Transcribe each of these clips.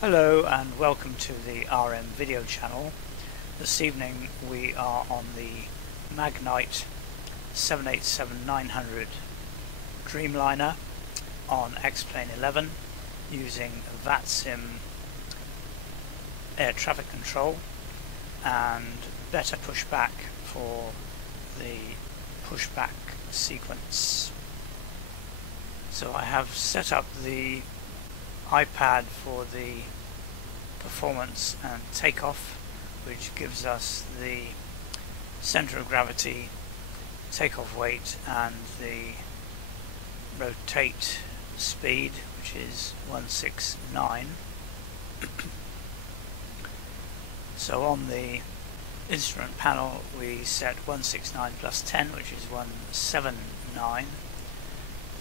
Hello and welcome to the RM video channel. This evening we are on the Magnite 787-900 Dreamliner on X Plane 11 using Vatsim air traffic control and better pushback for the pushback sequence. So I have set up the iPad for the performance and takeoff, which gives us the center of gravity, takeoff weight and the rotate speed, which is 169. So on the instrument panel we set 169 plus 10, which is 179.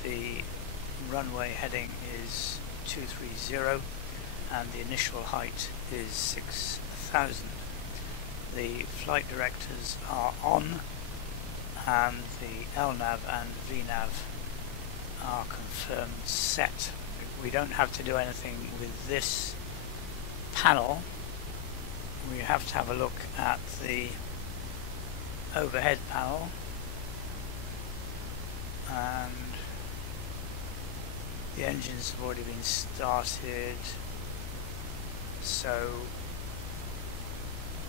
The runway heading is 230 and the initial height is 6,000. The flight directors are on and the LNAV and VNAV are confirmed set. We don't have to do anything with this panel. We have to have a look at the overhead panel, and the engines have already been started, so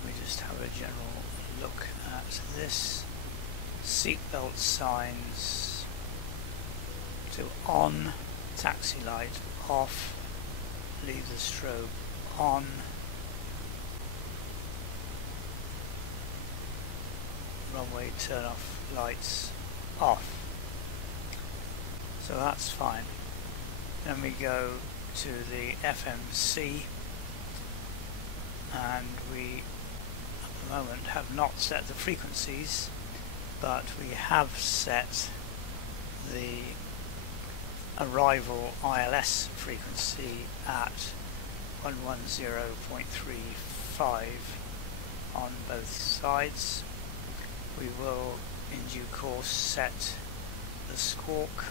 we just have a general look at this. Seatbelt signs to on, taxi light off, leave the strobe on, runway turn off lights off. So that's fine. Then we go to the FMC, and we at the moment have not set the frequencies, but we have set the arrival ILS frequency at 110.35 on both sides. We will in due course set the squawk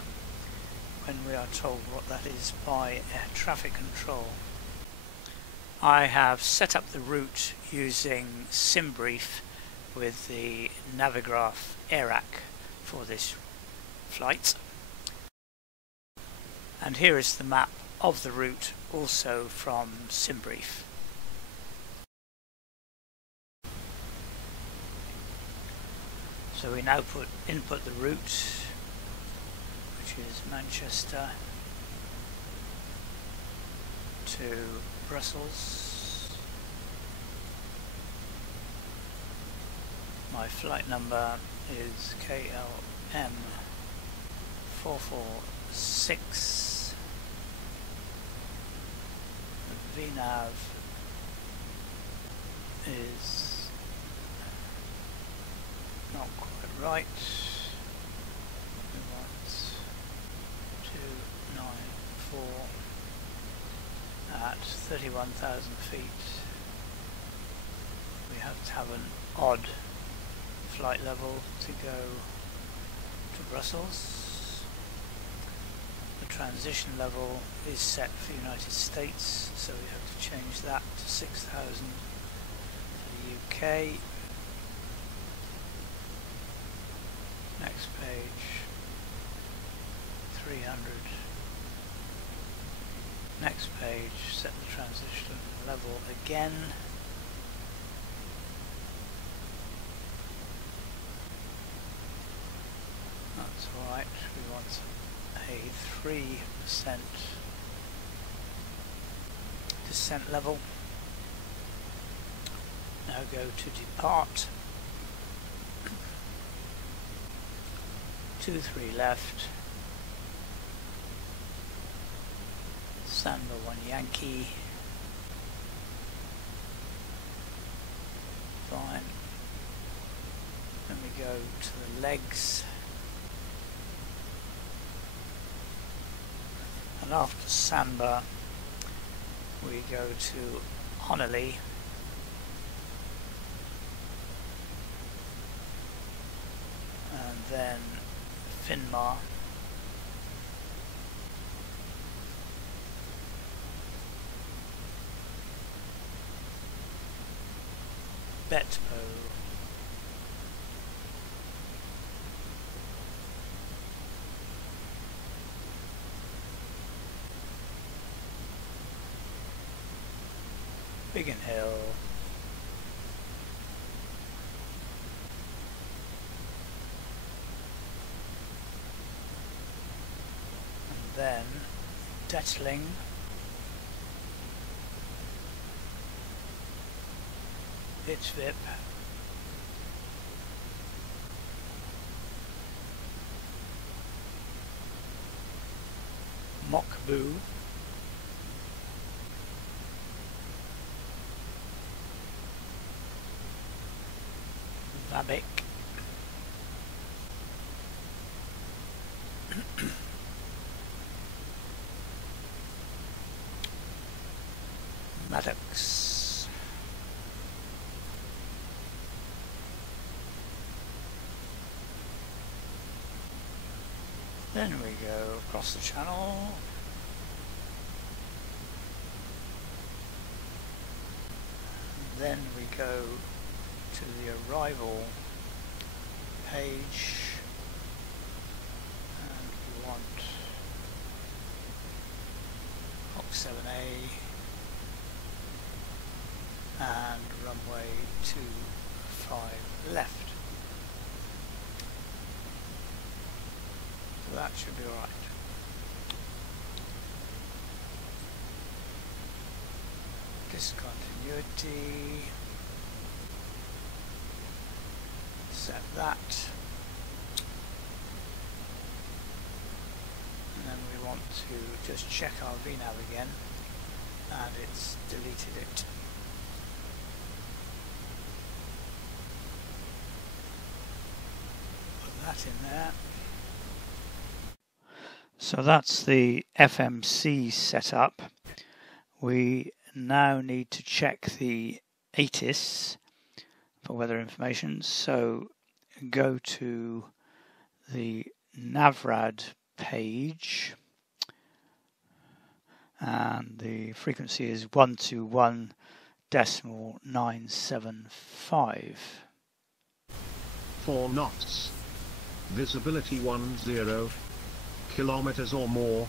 when we are told what that is by air traffic control. I have set up the route using SimBrief with the Navigraph AirAC for this flight. And here is the map of the route also from SimBrief. So we now input the route, which is Manchester to Brussels. My flight number is KLM 446. The VNAV is not quite right. We want 294 at 31,000 feet. We have to have an odd flight level to go to Brussels. The transition level is set for the United States, so we have to change that to 6,000 for the UK. Next page, 300. Next page, set the transition level again. That's right, we want a 3% descent level. Now go to depart. 23 left, Samba 1 Yankee, fine. Then we go to the legs, and after Samba we go to Honolulu, and then Finmar, Betmo. Biggin Hill. And then Detling. Itzvip. Mokbu. Vabik. Maddox. Then we go across the channel. Then we go to the arrival page, and we want Fox 7A and runway 25 left. So that should be alright. Discontinuity, set that, and then we want to just check our VNav again, and it's deleted it. Put that in there. So that's the FMC setup. We now need to check the ATIS for weather information. So go to the Navrad page, and the frequency is 121.975. 4 knots. Visibility 10 kilometers or more.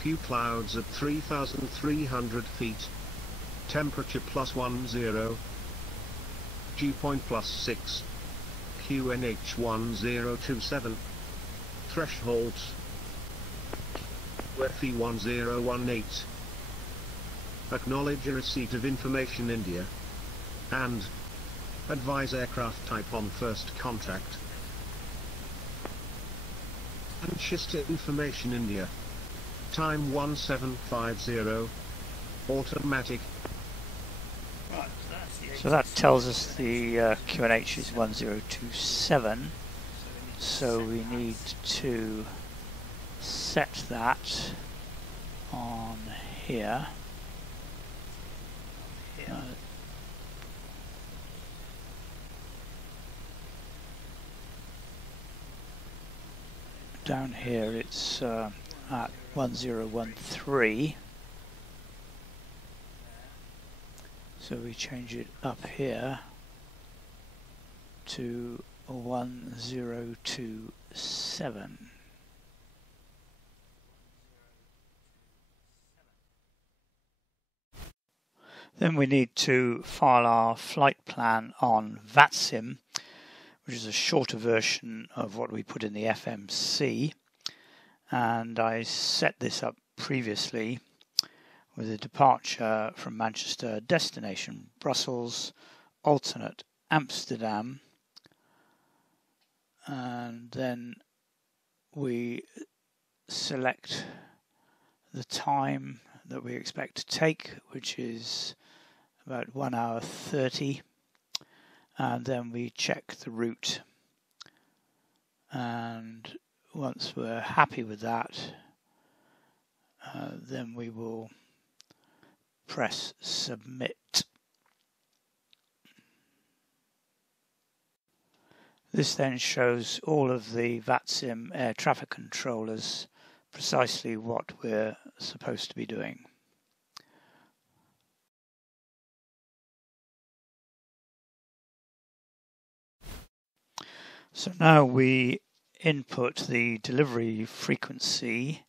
Few clouds at 3,300 feet. Temperature +10. Dew point +6. QNH 1027. Thresholds. WFE 1018. Acknowledge a receipt of information India. And advise aircraft type on first contact. Manchester information India. Time 1750. Automatic. So that tells us the QNH is 1027. So we need to set that on here. Down here it's at 1013. So we change it up here to 1027. Then we need to file our flight plan on Vatsim, which is a shorter version of what we put in the FMC. And I set this up previously with a departure from Manchester, destination Brussels, alternate Amsterdam, and then we select the time that we expect to take, which is about 1 hour 30, and then we check the route, and once we're happy with that, then we will press submit. This then shows all of the Vatsim air traffic controllers precisely what we're supposed to be doing. So now we input the delivery frequency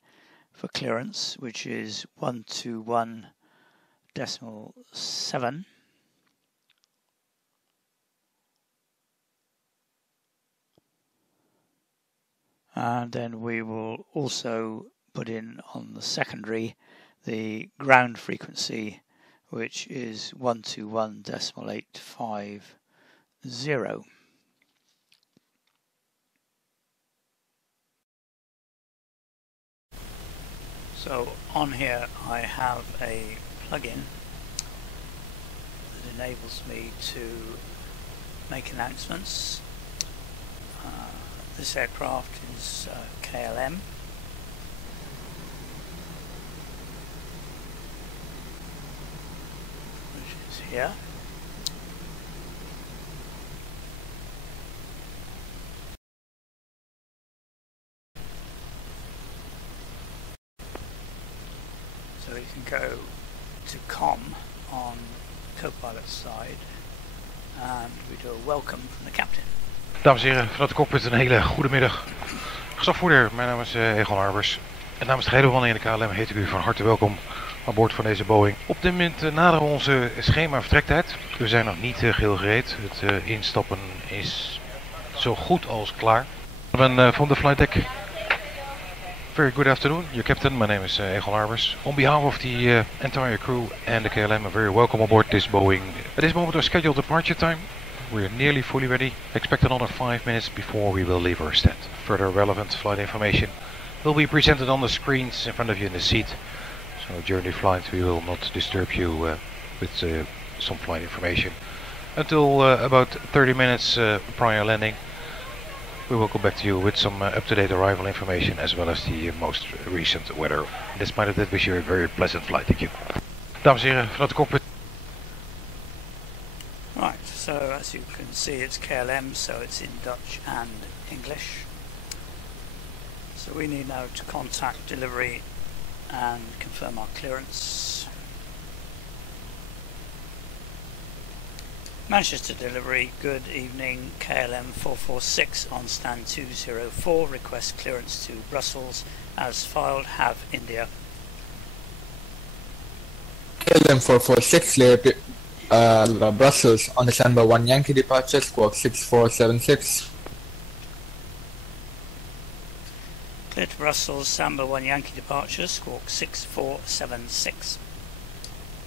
for clearance, which is 121.7. And then we will also put in on the secondary the ground frequency, which is 121.850. So on here I have a plugin that enables me to make announcements. This aircraft is KLM. Which is here. So you can go to COM on co-pilot's side and we do a welcome from the captain. Dames en heren, vanuit de cockpit een hele goede middag. Gezagvoerder, mijn naam is Egon Arbers. En namens de hele in de KLM heet ik u van harte welkom aan boord van deze Boeing. Op dit moment naderen we onze schema vertrektijd. We zijn nog niet geheel gereed. Het instappen is zo goed als klaar. From the flight deck. Very good afternoon, your captain. My name is Egon Arbers. On behalf of the entire crew and the KLM, a very welcome aboard this Boeing. At this moment our scheduled departure time. We are nearly fully ready. Expect another 5 minutes before we will leave our stand. Further relevant flight information will be presented on the screens in front of you in the seat. So during the flight we will not disturb you with some flight information. Until about 30 minutes prior landing, we will come back to you with some up-to-date arrival information as well as the most recent weather. Despite of that, wish you a very pleasant flight. Thank you. Dames en heren, vanuit de cockpit. Right, so as you can see it's KLM, so it's in Dutch and English. So we need now to contact delivery and confirm our clearance. Manchester delivery, good evening, KLM 446 on stand 204, request clearance to Brussels as filed, have India. KLM 446 cleared Brussels on the December 1 Yankee departure, squawk 6476. Clear to Brussels, Samba 1 Yankee departure, squawk 6476.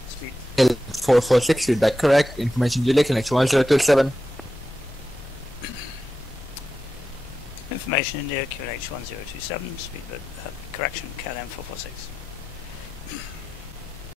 Speed. 446, is that correct? Information delay, connection 1027. Information India, QNH 1027, speed correction, KLM 446.